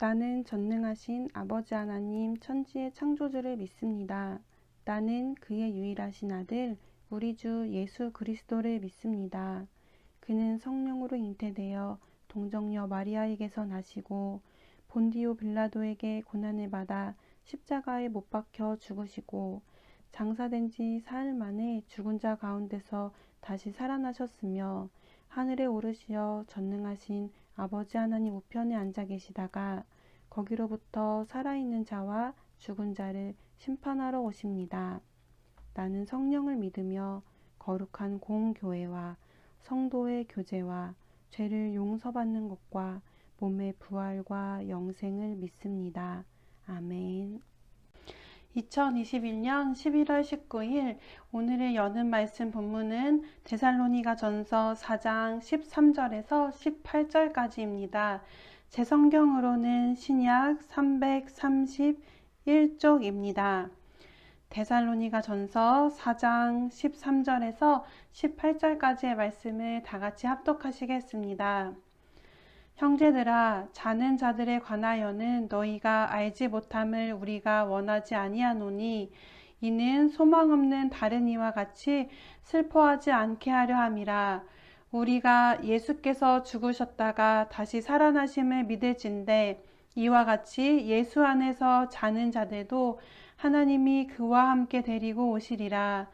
나는 전능하신 아버지 하나님 천지의 창조주를 믿습니다. 나는 그의 유일하신 아들 우리 주 예수 그리스도를 믿습니다. 그는 성령으로 잉태되어 동정녀 마리아에게서 나시고 본디오 빌라도에게 고난을 받아 십자가에 못 박혀 죽으시고 장사된 지 사흘 만에 죽은 자 가운데서 다시 살아나셨으며 하늘에 오르시어 전능하신 아버지 하나님 우편에 앉아 계시다가 거기로부터 살아있는 자와 죽은 자를 심판하러 오십니다. 나는 성령을 믿으며 거룩한 공교회와 성도의 교제와 죄를 용서받는 것과 몸의 부활과 영생을 믿습니다. 아멘. 2021년 11월 19일 오늘의 여는 말씀 본문은 데살로니가전서 4장 13절에서 18절까지입니다. 제 성경으로는 신약 331쪽입니다. 데살로니가전서 4장 13절에서 18절까지의 말씀을 다 같이 합독하시겠습니다. 형제들아, 자는 자들에 관하여는 너희가 알지 못함을 우리가 원하지 아니하노니 이는 소망 없는 다른 이와 같이 슬퍼하지 않게 하려 함이라. 우리가 예수께서 죽으셨다가 다시 살아나심을 믿을진대 이와 같이 예수 안에서 자는 자들도 하나님이 그와 함께 데리고 오시리라.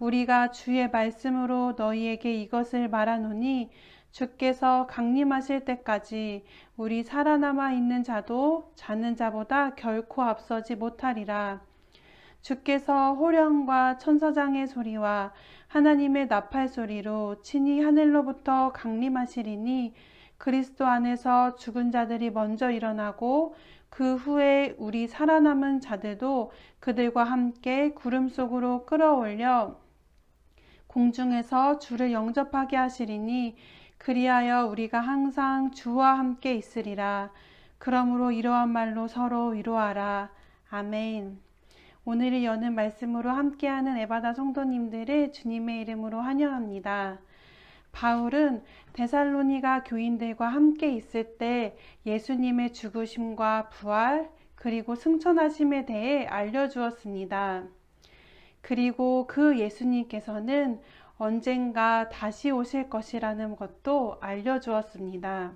우리가 주의 말씀으로 너희에게 이것을 말하노니 주께서 강림하실 때까지 우리 살아남아 있는 자도 자는 자보다 결코 앞서지 못하리라. 주께서 호령과 천사장의 소리와 하나님의 나팔 소리로 친히 하늘로부터 강림하시리니 그리스도 안에서 죽은 자들이 먼저 일어나고 그 후에 우리 살아남은 자들도 그들과 함께 구름 속으로 끌어올려 공중에서 주를 영접하게 하시리니 그리하여 우리가 항상 주와 함께 있으리라. 그러므로 이러한 말로 서로 위로하라. 아멘. 오늘을 여는 말씀으로 함께하는 에바다 성도님들을 주님의 이름으로 환영합니다. 바울은 데살로니가 교인들과 함께 있을 때 예수님의 죽으심과 부활 그리고 승천하심에 대해 알려주었습니다. 그리고 그 예수님께서는 언젠가 다시 오실 것이라는 것도 알려주었습니다.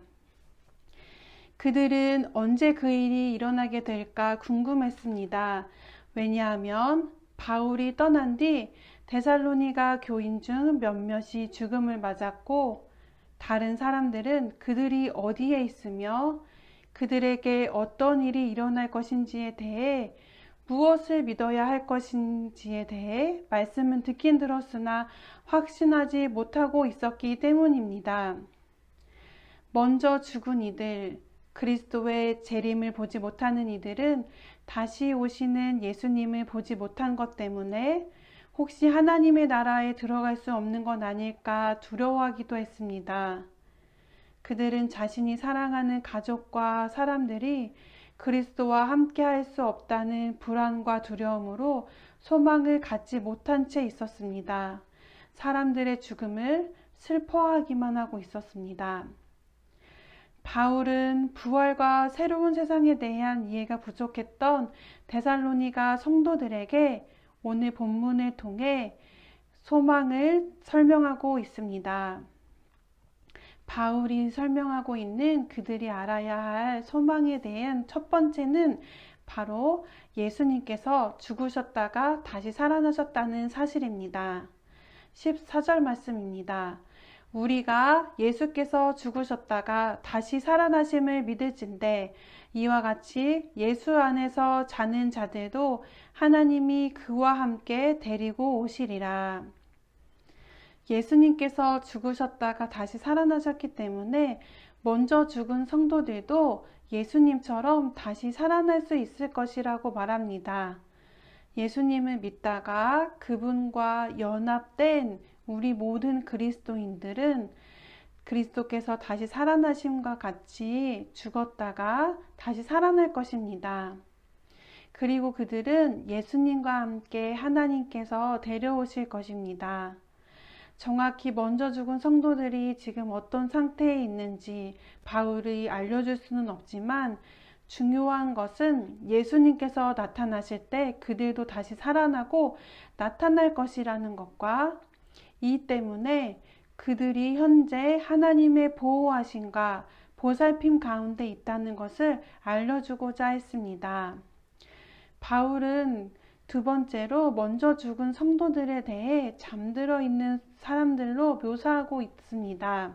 그들은 언제 그 일이 일어나게 될까 궁금했습니다. 왜냐하면 바울이 떠난 뒤 데살로니가 교인 중 몇몇이 죽음을 맞았고 다른 사람들은 그들이 어디에 있으며 그들에게 어떤 일이 일어날 것인지에 대해 무엇을 믿어야 할 것인지에 대해 말씀은 듣긴 들었으나 확신하지 못하고 있었기 때문입니다. 먼저 죽은 이들, 그리스도의 재림을 보지 못하는 이들은 다시 오시는 예수님을 보지 못한 것 때문에 혹시 하나님의 나라에 들어갈 수 없는 건 아닐까 두려워하기도 했습니다. 그들은 자신이 사랑하는 가족과 사람들이 그리스도와 함께 할 수 없다는 불안과 두려움으로 소망을 갖지 못한 채 있었습니다. 사람들의 죽음을 슬퍼하기만 하고 있었습니다. 바울은 부활과 새로운 세상에 대한 이해가 부족했던 데살로니가 성도들에게 오늘 본문을 통해 소망을 설명하고 있습니다. 바울이 설명하고 있는 그들이 알아야 할 소망에 대한 첫 번째는 바로 예수님께서 죽으셨다가 다시 살아나셨다는 사실입니다. 14절 말씀입니다. 우리가 예수께서 죽으셨다가 다시 살아나심을 믿을진대 이와 같이 예수 안에서 자는 자들도 하나님이 그와 함께 데리고 오시리라. 예수님께서 죽으셨다가 다시 살아나셨기 때문에 먼저 죽은 성도들도 예수님처럼 다시 살아날 수 있을 것이라고 말합니다. 예수님을 믿다가 그분과 연합된 우리 모든 그리스도인들은 그리스도께서 다시 살아나심과 같이 죽었다가 다시 살아날 것입니다. 그리고 그들은 예수님과 함께 하나님께서 데려오실 것입니다. 정확히 먼저 죽은 성도들이 지금 어떤 상태에 있는지 바울이 알려줄 수는 없지만 중요한 것은 예수님께서 나타나실 때 그들도 다시 살아나고 나타날 것이라는 것과 이 때문에 그들이 현재 하나님의 보호하심과 보살핌 가운데 있다는 것을 알려주고자 했습니다. 바울은 두 번째로 먼저 죽은 성도들에 대해 잠들어 있는 사람들로 묘사하고 있습니다.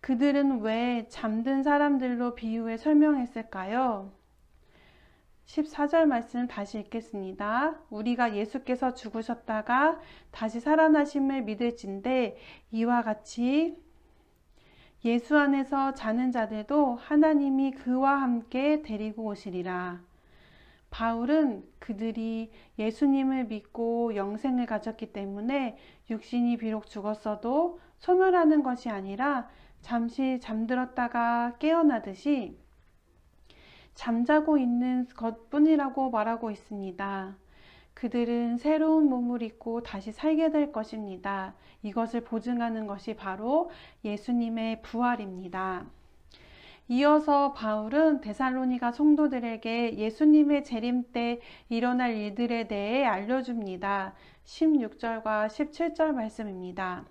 그들은 왜 잠든 사람들로 비유해 설명했을까요? 14절 말씀 다시 읽겠습니다. 우리가 예수께서 죽으셨다가 다시 살아나심을 믿을진대 이와 같이 예수 안에서 자는 자들도 하나님이 그와 함께 데리고 오시리라. 바울은 그들이 예수님을 믿고 영생을 가졌기 때문에 육신이 비록 죽었어도 소멸하는 것이 아니라 잠시 잠들었다가 깨어나듯이 잠자고 있는 것뿐이라고 말하고 있습니다. 그들은 새로운 몸을 입고 다시 살게 될 것입니다. 이것을 보증하는 것이 바로 예수님의 부활입니다. 이어서 바울은 데살로니가 성도들에게 예수님의 재림 때 일어날 일들에 대해 알려줍니다. 16절과 17절 말씀입니다.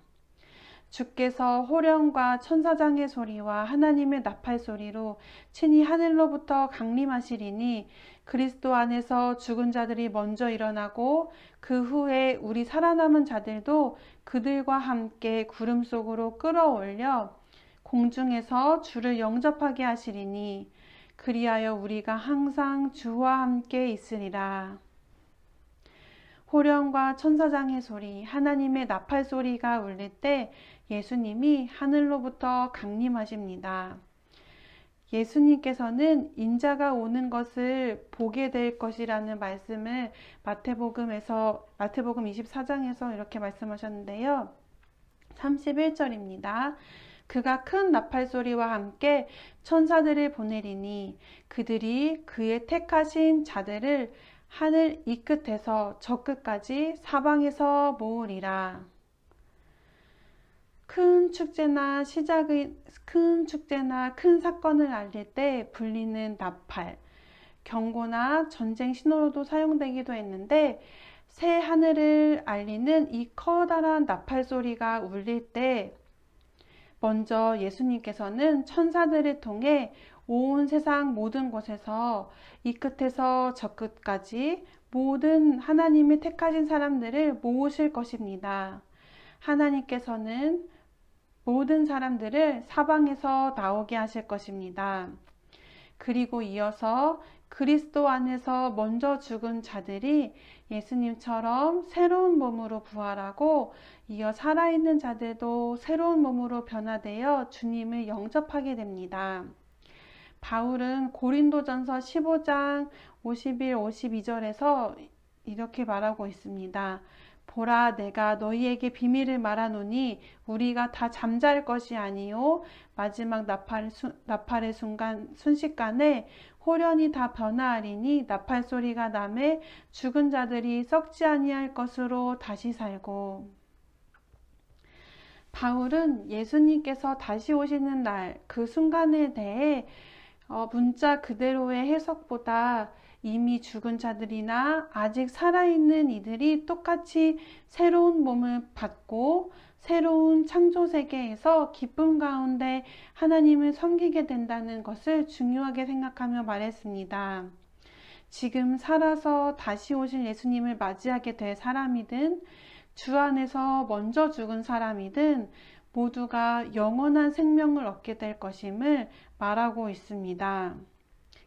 주께서 호령과 천사장의 소리와 하나님의 나팔 소리로 친히 하늘로부터 강림하시리니 그리스도 안에서 죽은 자들이 먼저 일어나고 그 후에 우리 살아남은 자들도 그들과 함께 구름 속으로 끌어올려 공중에서 주를 영접하게 하시리니 그리하여 우리가 항상 주와 함께 있으리라. 호령과 천사장의 소리, 하나님의 나팔 소리가 울릴 때 예수님이 하늘로부터 강림하십니다. 예수님께서는 인자가 오는 것을 보게 될 것이라는 말씀을 마태복음 24장에서 이렇게 말씀하셨는데요. 31절입니다. 그가 큰 나팔 소리와 함께 천사들을 보내리니 그들이 그의 택하신 자들을 하늘 이 끝에서 저 끝까지 사방에서 모으리라. 큰 축제나 큰 사건을 알릴 때 불리는 나팔, 경고나 전쟁 신호로도 사용되기도 했는데 새 하늘을 알리는 이 커다란 나팔 소리가 울릴 때 먼저 예수님께서는 천사들을 통해 온 세상 모든 곳에서 이 끝에서 저 끝까지 모든 하나님이 택하신 사람들을 모으실 것입니다. 하나님께서는 모든 사람들을 사방에서 나오게 하실 것입니다. 그리고 이어서 그리스도 안에서 먼저 죽은 자들이 예수님처럼 새로운 몸으로 부활하고 이어 살아있는 자들도 새로운 몸으로 변화되어 주님을 영접하게 됩니다. 바울은 고린도전서 15장 51, 52절에서 이렇게 말하고 있습니다. 보라, 내가 너희에게 비밀을 말하노니 우리가 다 잠잘 것이 아니요 마지막 나팔의 순식간에 호련히 다 변화하리니 나팔 소리가 나매 죽은 자들이 썩지 아니할 것으로 다시 살고. 바울은 예수님께서 다시 오시는 날 그 순간에 대해 문자 그대로의 해석보다 이미 죽은 자들이나 아직 살아있는 이들이 똑같이 새로운 몸을 받고 새로운 창조 세계에서 기쁨 가운데 하나님을 섬기게 된다는 것을 중요하게 생각하며 말했습니다. 지금 살아서 다시 오실 예수님을 맞이하게 될 사람이든 주 안에서 먼저 죽은 사람이든 모두가 영원한 생명을 얻게 될 것임을 말하고 있습니다.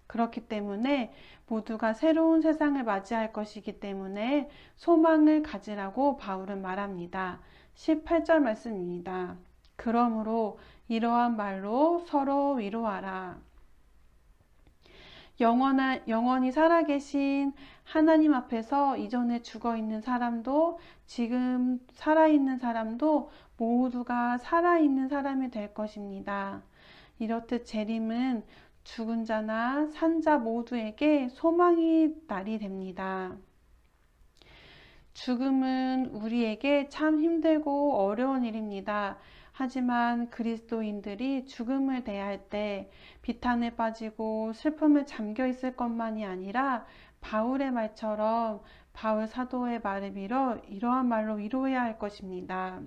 그렇기 때문에 모두가 새로운 세상을 맞이할 것이기 때문에 소망을 가지라고 바울은 말합니다. 18절 말씀입니다. 그러므로 이러한 말로 서로 위로하라. 영원히 살아계신 하나님 앞에서 이전에 죽어있는 사람도 지금 살아있는 사람도 모두가 살아있는 사람이 될 것입니다. 이렇듯 재림은 죽은 자나 산 자 모두에게 소망의 날이 됩니다. 죽음은 우리에게 참 힘들고 어려운 일입니다. 하지만 그리스도인들이 죽음을 대할 때 비탄에 빠지고 슬픔에 잠겨 있을 것만이 아니라 바울의 말처럼 바울 사도의 말을 빌어 이러한 말로 위로해야 할 것입니다.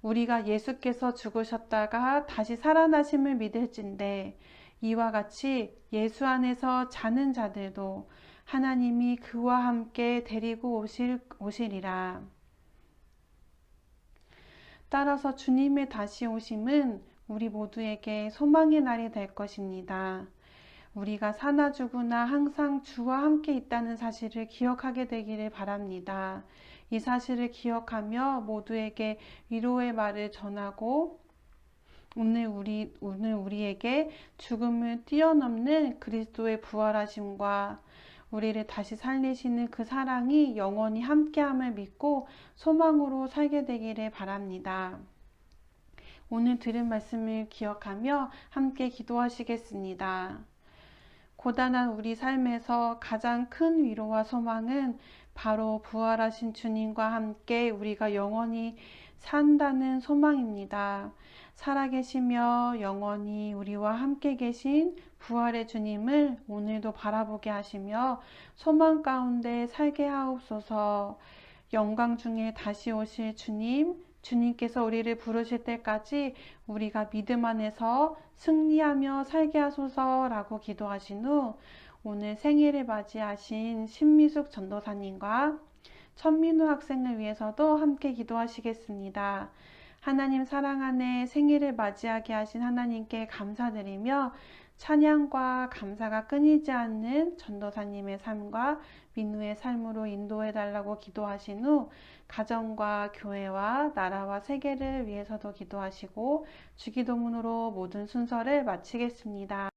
우리가 예수께서 죽으셨다가 다시 살아나심을 믿을진대 이와 같이 예수 안에서 자는 자들도 하나님이 그와 함께 데리고 오시리라. 따라서 주님의 다시 오심은 우리 모두에게 소망의 날이 될 것입니다. 우리가 사나 죽으나 항상 주와 함께 있다는 사실을 기억하게 되기를 바랍니다. 이 사실을 기억하며 모두에게 위로의 말을 전하고 오늘 우리에게 죽음을 뛰어넘는 그리스도의 부활하심과 우리를 다시 살리시는 그 사랑이 영원히 함께함을 믿고 소망으로 살게 되기를 바랍니다. 오늘 들은 말씀을 기억하며 함께 기도하시겠습니다. 고단한 우리 삶에서 가장 큰 위로와 소망은 바로 부활하신 주님과 함께 우리가 영원히 산다는 소망입니다. 살아계시며 영원히 우리와 함께 계신 부활의 주님을 오늘도 바라보게 하시며 소망 가운데 살게 하옵소서. 영광 중에 다시 오실 주님께서 우리를 부르실 때까지 우리가 믿음 안에서 승리하며 살게 하소서라고 기도하신 후 오늘 생일을 맞이하신 신미숙 전도사님과 천민우 학생을 위해서도 함께 기도하시겠습니다. 하나님 사랑 안에 생일을 맞이하게 하신 하나님께 감사드리며 찬양과 감사가 끊이지 않는 전도사님의 삶과 민우의 삶으로 인도해 달라고 기도하신 후 가정과 교회와 나라와 세계를 위해서도 기도하시고 주기도문으로 모든 순서를 마치겠습니다.